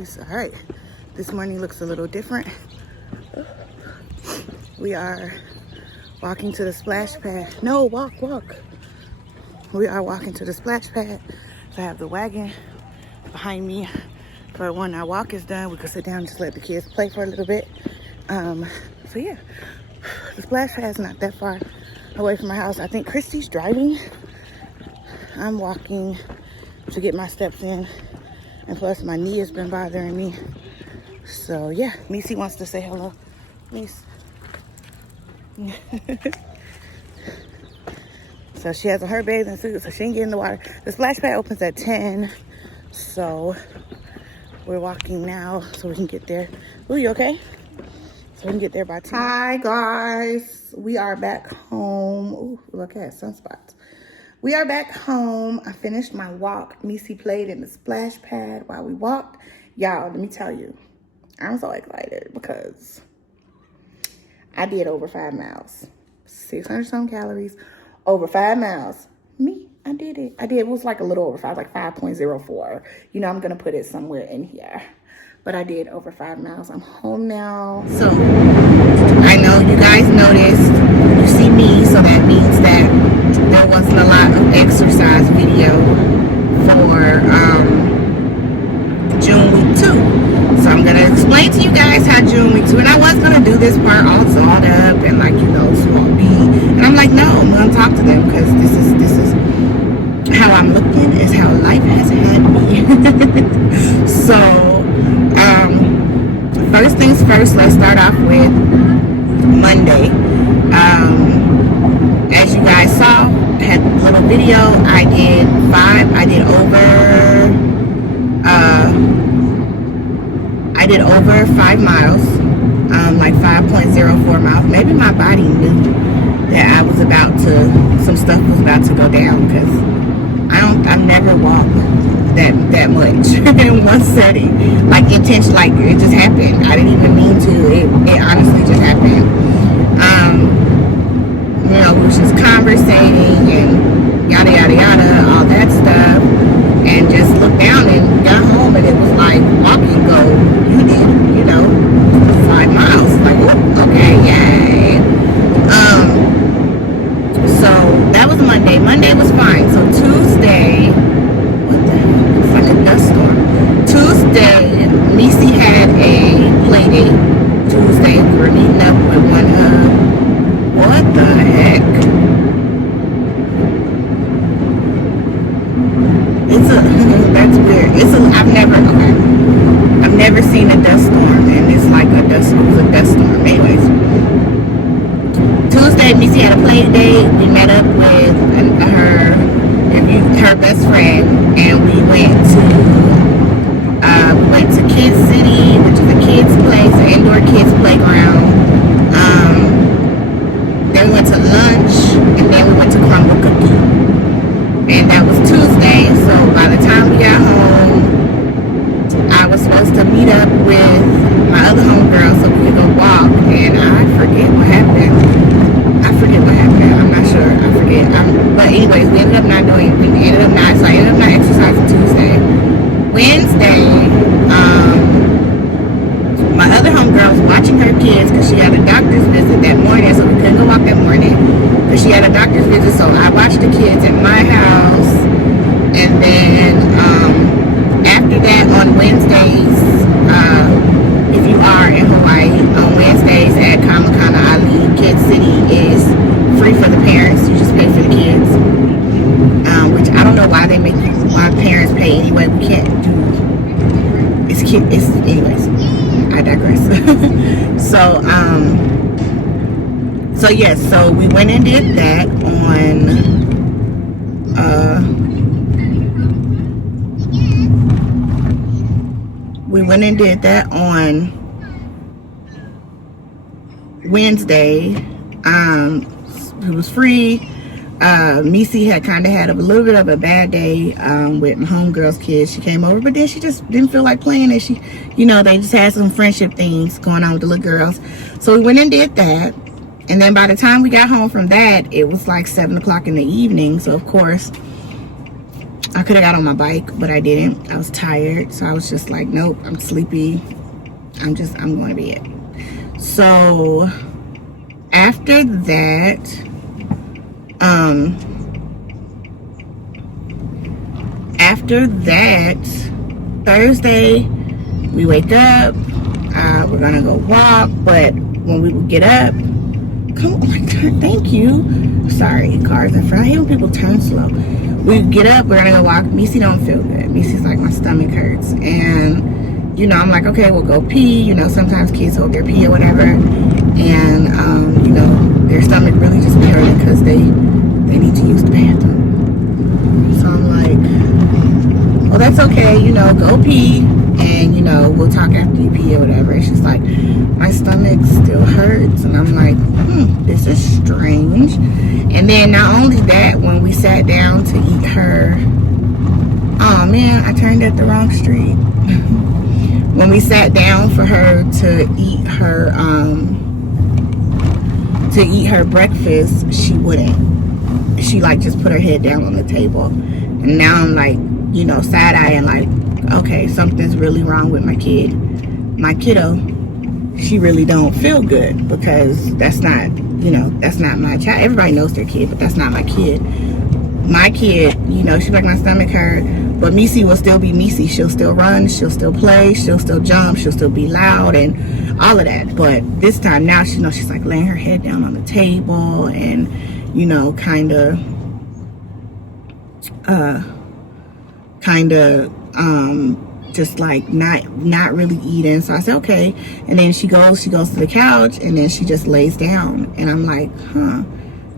guys. All right, this morning looks a little different. We are walking to the splash pad. No, walk. We are walking to the splash pad. So I have the wagon behind me. But when our walk is done, we can sit down and just let the kids play for a little bit. So yeah, the splash pad's not that far away from my house. I think Christy's driving. I'm walking to get my steps in. And plus my knee has been bothering me. So yeah, Missy wants to say hello. Miss. So she has on her bathing suit, so she can get in the water. The splash pad opens at 10. So we're walking now so we can get there. Ooh, you okay? So we can get there by 10. Hi guys, we are back home. Ooh, look at sunspots. We are back home. I finished my walk. Missy played in the splash pad while we walked. Y'all, let me tell you, I'm so excited because I did over 5 miles. 600 some calories, over 5 miles. Me, I did it. It was like a little over 5, like 5.04. You know, I'm gonna put it somewhere in here. But I did over 5 miles. I'm home now. So, I know you guys noticed, you see me, so that means that there wasn't a lot of exercise video for June week 2. So I'm gonna explain to you guys how June week 2, and I was gonna do this part all dolled up and like, you know, small B. And I'm like, no, I'm gonna talk to them because this is how I'm looking, is how life has had me. So, first things first, let's start off with Monday. As you guys saw, I had a little video. I did over 5 miles, like 5.04 miles. Maybe my body knew that I was some stuff was about to go down, because I've never walked that much in one setting, like intention, like it just happened. I didn't even mean to. It honestly just happened. You know, we was just conversating and yada yada yada, all that stuff, and just looked down and got home, and it was like, walking go, you did, you know, 5 miles. Like, okay, yay. So that was Monday. Monday was fine. So Tuesday, what the heck? It's like a dust storm. Tuesday, Missy had a play date. Tuesday, we were meeting up with one of, what the heck? That's weird. I've never seen a dust storm, and it's like it was a dust storm. Anyways, Tuesday, Missy had a play date. We met up with her best friend, and we went to Kids City, which is a kids place, an indoor kids playground. Then we went to lunch, and then we went to Crumble Cookie. And that was Tuesday, so by the time we got home, I was supposed to meet up with my other homegirl so we could go walk, and I forget what happened. I'm not sure. I forget. But anyways, we ended up not exercising Tuesday. Wednesday, my other homegirl was watching her kids because she had a doctor's visit that morning, so we couldn't go walk that morning because she had a doctor's visit. So I watched the kids in my house, and then after that, on Wednesdays, if you are in Hawaii, on Wednesdays at Kamakana Ali, Kids City is free for the parents. You just pay for the kids, which I don't know why parents pay anyway. We can't do anyways. I digress. So yes, so we went and did that on Wednesday. It was free. Missy had kind of had a little bit of a bad day with my homegirl's kids. She came over, but then she just didn't feel like playing, and she, you know, they just had some friendship things going on with the little girls. So we went and did that, and then by the time we got home from that, it was like 7 o'clock in the evening. So of course, I could have got on my bike, but I didn't. I was tired, so I was just like, nope, I'm sleepy. I'm going to bed. So after that, Thursday, we wake up. We're gonna go walk, but when we would get up, thank you. Sorry, cars in front. I hate when people turn slow. We get up, we're gonna go walk. Missy don't feel good. Missy's like, my stomach hurts, and you know, I'm like, okay, we'll go pee. You know, sometimes kids hold their pee or whatever, and you know, their stomach really just hurting because they need to use the bathroom. So I'm like, well, that's okay. You know, go pee, and you know, we'll talk after you pee or whatever. And she's like, my stomach still hurts, and I'm like, this is strange. And then not only that, when we sat down to eat her, oh man, I turned at the wrong street. When we sat down for her to eat her breakfast, she wouldn't. She like just put her head down on the table, and now I'm like, you know, side-eyeing like, okay, something's really wrong with my kiddo. She really don't feel good, because that's not, you know, that's not my child. Everybody knows their kid, but that's not my kid. My kid, you know, she's like, my stomach hurt, but Missy will still be Missy. She'll still run, she'll still play, she'll still jump, she'll still be loud and all of that. But this time now, she knows, she's like laying her head down on the table and, you know, kind of just like not really eating. So I said, okay. And then she goes to the couch, and then she just lays down, and I'm like,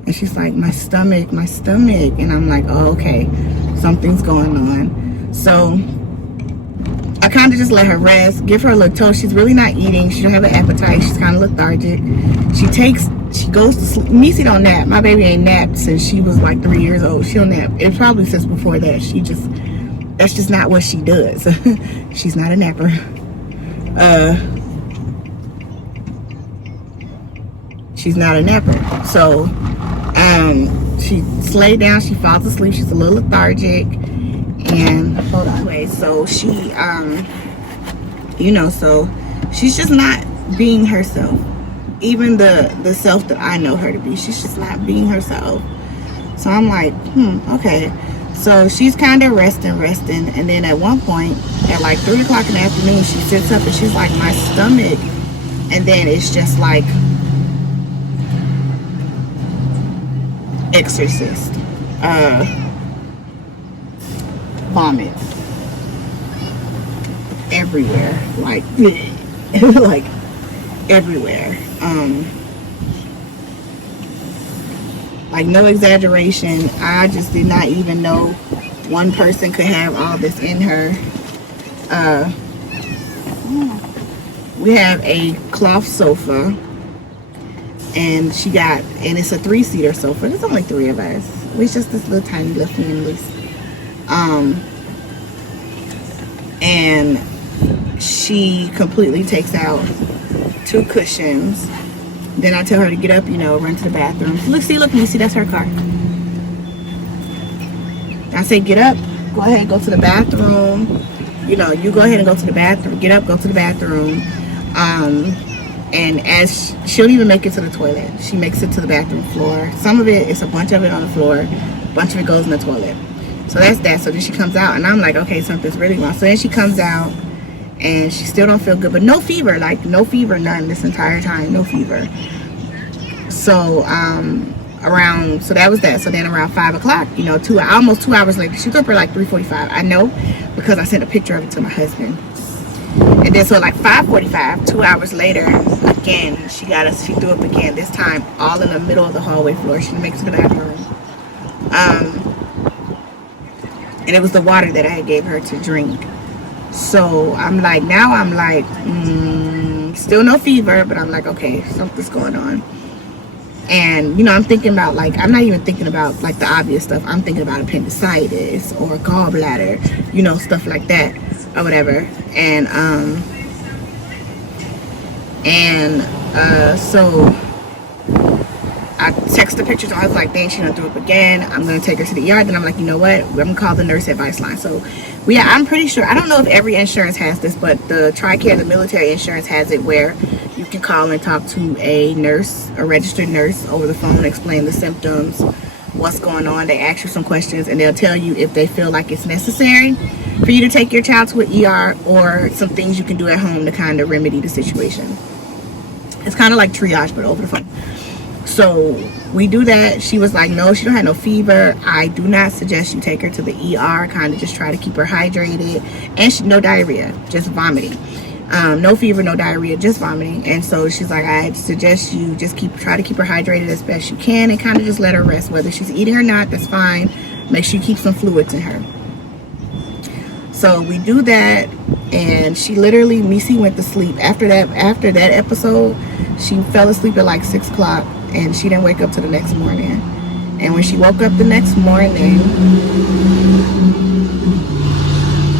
and she's like, my stomach. And I'm like, oh, okay, something's going on. So I kind of just let her rest, give her a little toast. She's really not eating. She don't have an appetite. She's kind of lethargic. She goes to sleep. Missy don't nap. My baby ain't napped since she was like 3 years old. She don't nap. It probably since before that. That's just not what she does. She's not a napper. She's not a napper. So she laid down, she falls asleep, she's a little lethargic, and hold on. Anyway, so she you know, so she's just not being herself. Even the self that I know her to be, she's just not being herself. So I'm like, okay. So she's kind of resting, and then at one point, at like 3 o'clock in the afternoon, she sits up and she's like, my stomach, and then it's just like exorcist, vomit everywhere, like like everywhere, like no exaggeration. I just did not even know one person could have all this in her. We have a cloth sofa, and it's a 3-seater sofa. There's only 3 of us. It's just this little tiny little family. And she completely takes out 2 cushions. Then I tell her to get up, you know, run to the bathroom. Look, Missy, that's her car. I say, get up, go ahead, go to the bathroom. You know, you go ahead and go to the bathroom. Get up, go to the bathroom. And as she'll even make it to the toilet, she makes it to the bathroom floor. Some of it, it's a bunch of it on the floor, a bunch of it goes in the toilet. So that's that. So then she comes out, and I'm like, okay, something's really wrong. So then she comes out, and she still don't feel good, but no fever, like no fever, none this entire time, no fever. So so that was that. So then around 5 o'clock, you know, almost 2 hours later, she threw up her like 3:45. I know because I sent a picture of it to my husband. And then so like 5:45, 2 hours later, again, she threw up again, this time all in the middle of the hallway floor. She didn't make it to the bathroom. And it was the water that I had gave her to drink. So I'm like, still no fever, but I'm like, okay, something's going on. And, you know, I'm thinking about, like, I'm not even thinking about, like, the obvious stuff. I'm thinking about appendicitis or gallbladder, you know, stuff like that or whatever. And so I text the pictures. I was like, dang, she done threw up again. I'm gonna take her to the ER. Then I'm like, you know what? I'm gonna call the nurse advice line. So I'm pretty sure, I don't know if every insurance has this, but the TRICARE, the military insurance, has it where you can call and talk to a nurse, a registered nurse, over the phone, explain the symptoms, what's going on. They ask you some questions and they'll tell you if they feel like it's necessary for you to take your child to an ER, or some things you can do at home to kind of remedy the situation. It's kind of like triage, but over the phone. So we do that. She was like, no, she don't have no fever. I do not suggest you take her to the ER. Kind of just try to keep her hydrated. And no diarrhea, just vomiting. No fever, no diarrhea, just vomiting. And so she's like, I suggest you just try to keep her hydrated as best you can, and kind of just let her rest. Whether she's eating or not, that's fine. Make sure you keep some fluids in her. So we do that, and she literally, Missy went to sleep. After that episode, she fell asleep at like 6 o'clock, and she didn't wake up till the next morning. And when she woke up the next morning,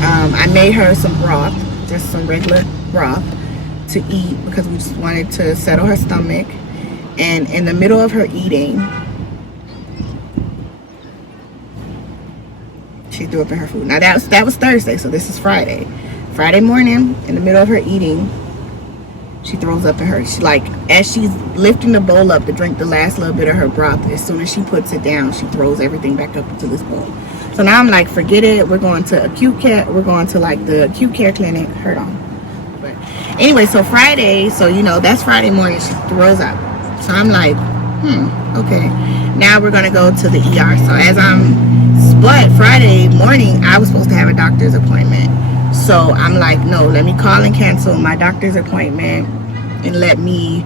I made her some broth, just some regular broth to eat, because we just wanted to settle her stomach. And in the middle of her eating, she threw up in her food. Now that was Thursday, so this is Friday. Friday morning, in the middle of her eating, she throws up in her. She, like, as she's lifting the bowl up to drink the last little bit of her broth, as soon as she puts it down, she throws everything back up into this bowl. So now I'm like, forget it. We're going to acute care. We're going to like the acute care clinic. Hold on. But anyway, so Friday, so you know, that's Friday morning. She throws up. So I'm like, okay. Now we're gonna go to the ER. So but Friday morning, I was supposed to have a doctor's appointment. So I'm like, no, let me call and cancel my doctor's appointment, and let me,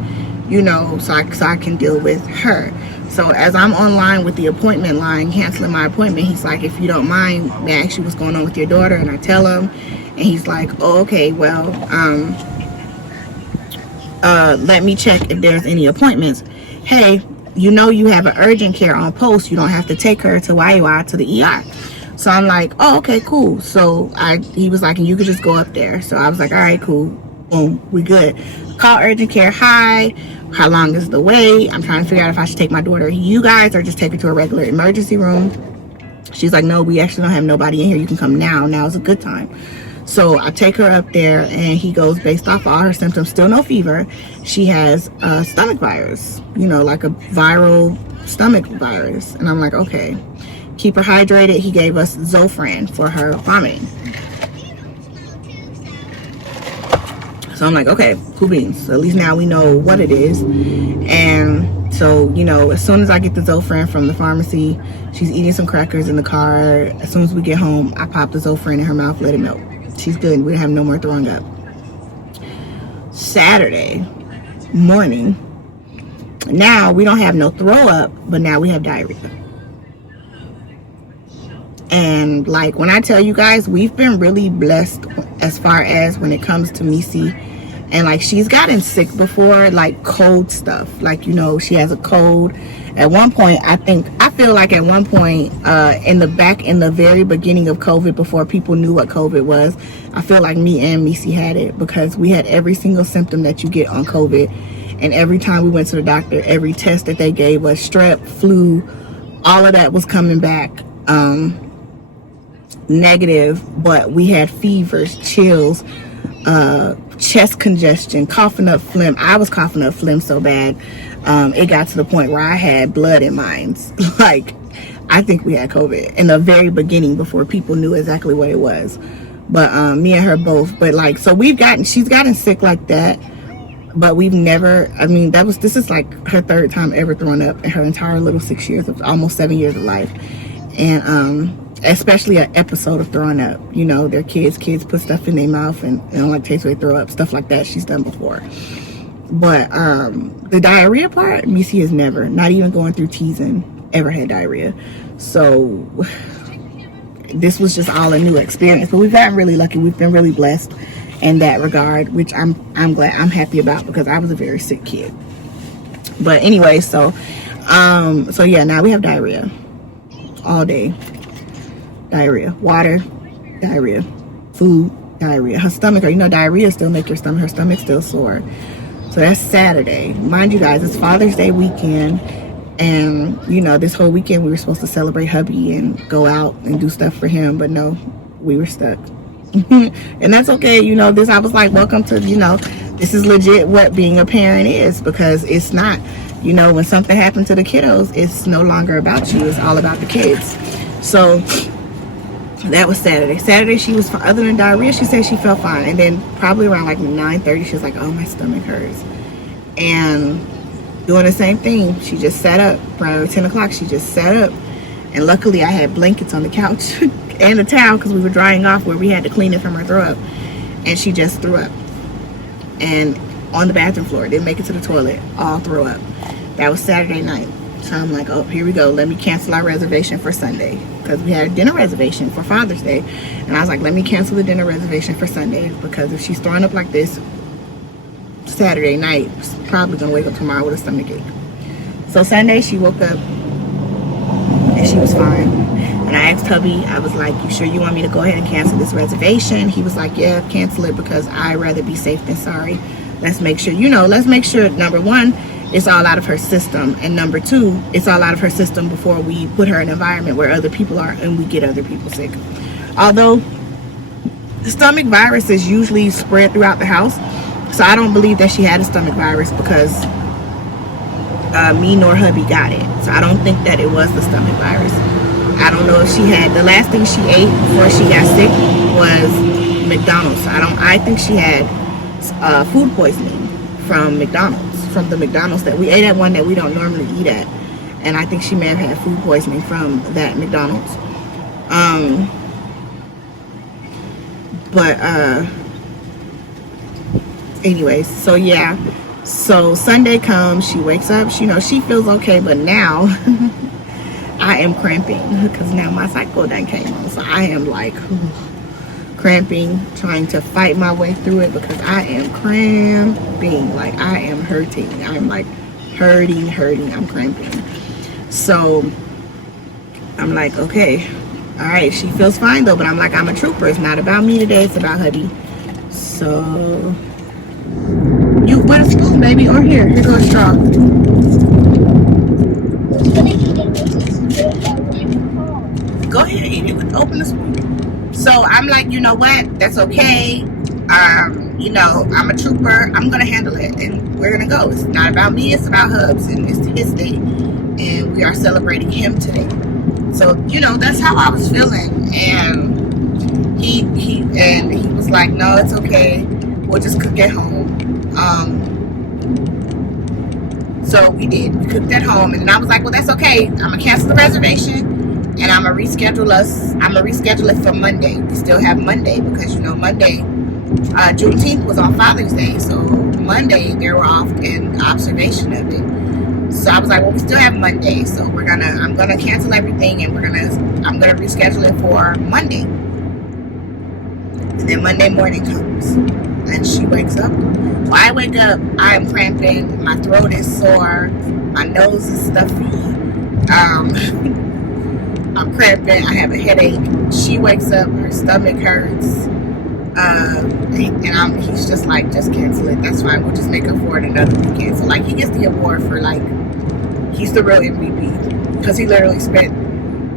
you know, so I can deal with her. So as I'm online with the appointment line, canceling my appointment, he's like, if you don't mind, may I ask you what's going on with your daughter? And I tell him, and he's like, oh, okay, well, let me check if there's any appointments. Hey, you know you have an urgent care on post. You don't have to take her to YUI to the ER. So I'm like, oh, okay, cool. So he was like, and you could just go up there. So I was like, all right, cool. Boom, we good. Call urgent care. Hi, how long is the wait? I'm trying to figure out if I should take my daughter to you guys or just take her to a regular emergency room. She's like, no, we actually don't have nobody in here. You can come now. Now is a good time. So I take her up there, and he goes, based off all her symptoms, still no fever. She has a stomach virus, you know, like a viral stomach virus. And I'm like, okay, keep her hydrated. He gave us Zofran for her vomiting. So I'm like, okay, cool beans. So at least now we know what it is. And so, you know, as soon as I get the Zofran from the pharmacy, she's eating some crackers in the car. As soon as we get home, I pop the Zofran in her mouth, let it melt. She's good. We have no more throwing up. Saturday morning, now we don't have no throw up, but now we have diarrhea. And like, when I tell you guys, we've been really blessed as far as when it comes to Missy. And like, she's gotten sick before, like cold stuff. Like, you know, she has a cold. At one point, I feel like at one point, in the very beginning of COVID, before people knew what COVID was, I feel like me and Missy had it, because we had every single symptom that you get on COVID. And every time we went to the doctor, every test that they gave us, strep, flu, all of that was coming back negative. But we had fevers, chills, chest congestion, coughing up phlegm. I was coughing up phlegm so bad, it got to the point where I had blood in mine. Like, I think we had COVID in the very beginning, before people knew exactly what it was. But me and her both. But like, so she's gotten sick like that, but we've never, I mean, this is like her third time ever throwing up in her entire little 6 years of, almost 7 years of life. And especially an episode of throwing up. You know, their kids put stuff in their mouth and they don't like taste when they throw up, stuff like that. She's done before. But the diarrhea part, Missy has never, not even going through teasing, ever had diarrhea. So this was just all a new experience. But we've gotten really lucky. We've been really blessed in that regard, which I'm glad, I'm happy about, because I was a very sick kid. But anyway, so yeah, now we have diarrhea all day. Diarrhea, water, diarrhea, food, diarrhea. Her stomach, or you know, diarrhea still make her stomach still sore. So that's Saturday. Mind you guys, it's Father's Day weekend. And, you know, this whole weekend we were supposed to celebrate hubby and go out and do stuff for him, but no, we were stuck. And that's okay. You know, I was like, welcome to, you know, this is legit what being a parent is, because it's not, you know, when something happened to the kiddos, it's no longer about you. It's all about the kids. So that was Saturday. Saturday, she was, other than diarrhea, she said she felt fine. And then probably around like 9:30, she was like, oh, my stomach hurts. And doing the same thing, she just sat up. Around 10 o'clock, she just sat up. And luckily, I had blankets on the couch and a towel, because we were drying off where we had to clean it from her throw up. And she just threw up. And on the bathroom floor, didn't make it to the toilet, all threw up. That was Saturday night. So I'm like, oh, here we go. Let me cancel our reservation for Sunday, because we had a dinner reservation for Father's Day. And I was like, let me cancel the dinner reservation for Sunday, because if she's throwing up like this Saturday night, she's probably gonna wake up tomorrow with a stomach ache. So Sunday, she woke up and she was fine. And I asked hubby, I was like, you sure you want me to go ahead and cancel this reservation? He was like, yeah, cancel it, because I'd rather be safe than sorry. Let's make sure, you know, let's make sure, number one, it's all out of her system, and number two, it's all out of her system before we put her in an environment where other people are and we get other people sick. Although the stomach virus is usually spread throughout the house, so I don't believe that she had a stomach virus, because me nor hubby got it. So I don't think that it was the stomach virus. I don't know if she had, the last thing she ate before she got sick was McDonald's. So I think she had food poisoning from McDonald's, from the McDonald's that we ate at, one that we don't normally eat at. And I think she may have had food poisoning from that McDonald's. Anyways, so yeah. So Sunday comes, she wakes up, she, you know, she feels okay, but now I am cramping, because now my cycle done came on. So I am like cramping, trying to fight my way through it, because I am cramping. Like, I am hurting. I'm like hurting. I'm cramping. So I'm like, okay, all right, she feels fine though, but I'm like, I'm a trooper. It's not about me today, it's about hubby. So you want a spoon, baby? Or here goes a straw. Go ahead, eat it. Open the spoon. So I'm like, you know what? That's okay. You know, I'm a trooper. I'm gonna handle it, and we're gonna go. It's not about me. It's about Hubs, and it's his day, and we are celebrating him today. So, you know, that's how I was feeling, and he was like, no, it's okay. We'll just cook at home. So we did. We cooked at home, and then I was like, well, that's okay. I'm gonna cancel the reservation, and I'm gonna reschedule it for Monday. We still have Monday, because, you know, Monday, Juneteenth was on Father's Day, so Monday they were off in observation of it. So I was like, well, we still have Monday, so I'm gonna cancel everything, and I'm gonna reschedule it for Monday. And then Monday morning comes, and she wakes up. When I wake up, I am cramping. My throat is sore. My nose is stuffy. I'm cramping. I have a headache. She wakes up. Her stomach hurts. And he's just like, just cancel it. That's fine. We'll just make up for it another weekend. So, like, he gets the award for, like, he's the real MVP. Because he literally spent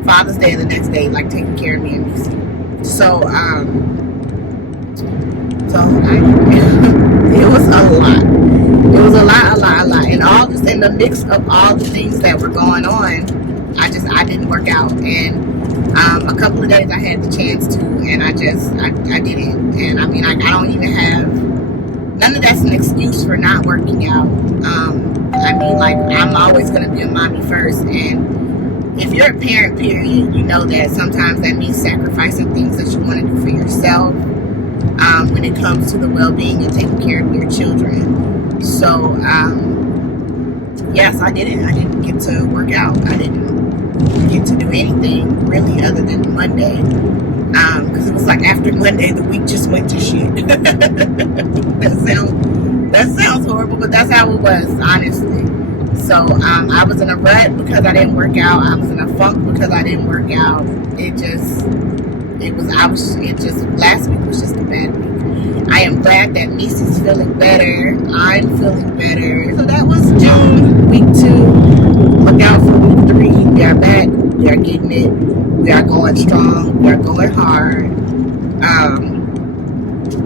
Father's Day the next day, like, taking care of me and Missy. So, it was a lot. It was a lot. And all this, in the mix of all the things that were going on, I didn't work out. And a couple of days I had the chance to, and I didn't. And I mean, I don't even have, none of that's an excuse for not working out. I mean, like, I'm always going to be a mommy first. And if you're a parent, period, you know that sometimes that means sacrificing things that you want to do for yourself. When it comes to the well-being and taking care of your children. So, yes, I didn't get to work out. I didn't get to do anything really other than Monday. Because it was like after Monday, the week just went to shit. That sounds horrible, but that's how it was, honestly. So, I was in a rut because I didn't work out. I was in a funk because I didn't work out. Last week was just a bad week. I am glad that Missy's feeling better. I'm feeling better. So that was June, week 2. look out for week 3. We are back. We are getting it. We are going strong. We are going hard.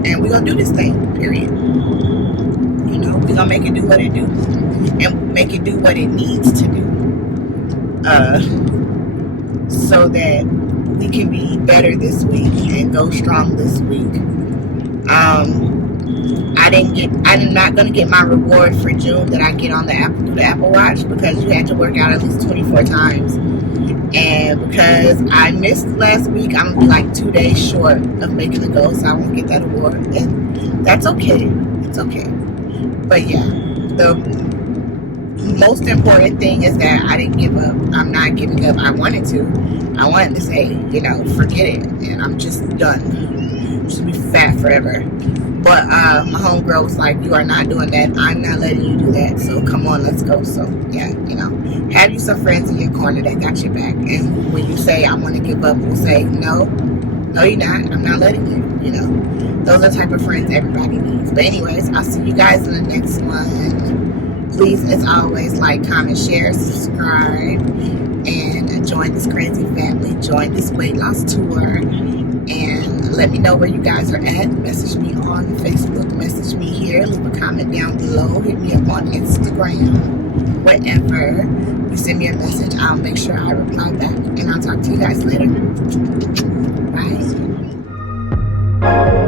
And we're going to do this thing, period. You know, we're going to make it do what it do. And make it do what it needs to do. So that we can be better this week and go strong this week. I'm not going to get my reward for June that I get on the Apple Watch, because you had to work out at least 24 times. And because I missed last week, I'm going to be like 2 days short of making the goal, so I won't get that award. And that's okay. It's okay. But yeah, the most important thing is that I didn't give up. I'm not giving up. I wanted to say, you know, forget it. And I'm just done. Just be fat forever. But my homegirl was like, you are not doing that. I'm not letting you do that. So come on, let's go. So yeah, you know, have you some friends in your corner that got your back. And when you say, I want to give up, we'll say, no, you're not. I'm not letting you, you know. Those are the type of friends everybody needs. But anyways, I'll see you guys in the next one. Please, as always, like, comment, share, subscribe, and join this crazy family. Join this weight loss tour. And let me know where you guys are at. Message me on Facebook. Message me here. Leave a comment down below. Hit me up on Instagram. Wherever you send me a message, I'll make sure I reply back. And I'll talk to you guys later. Bye.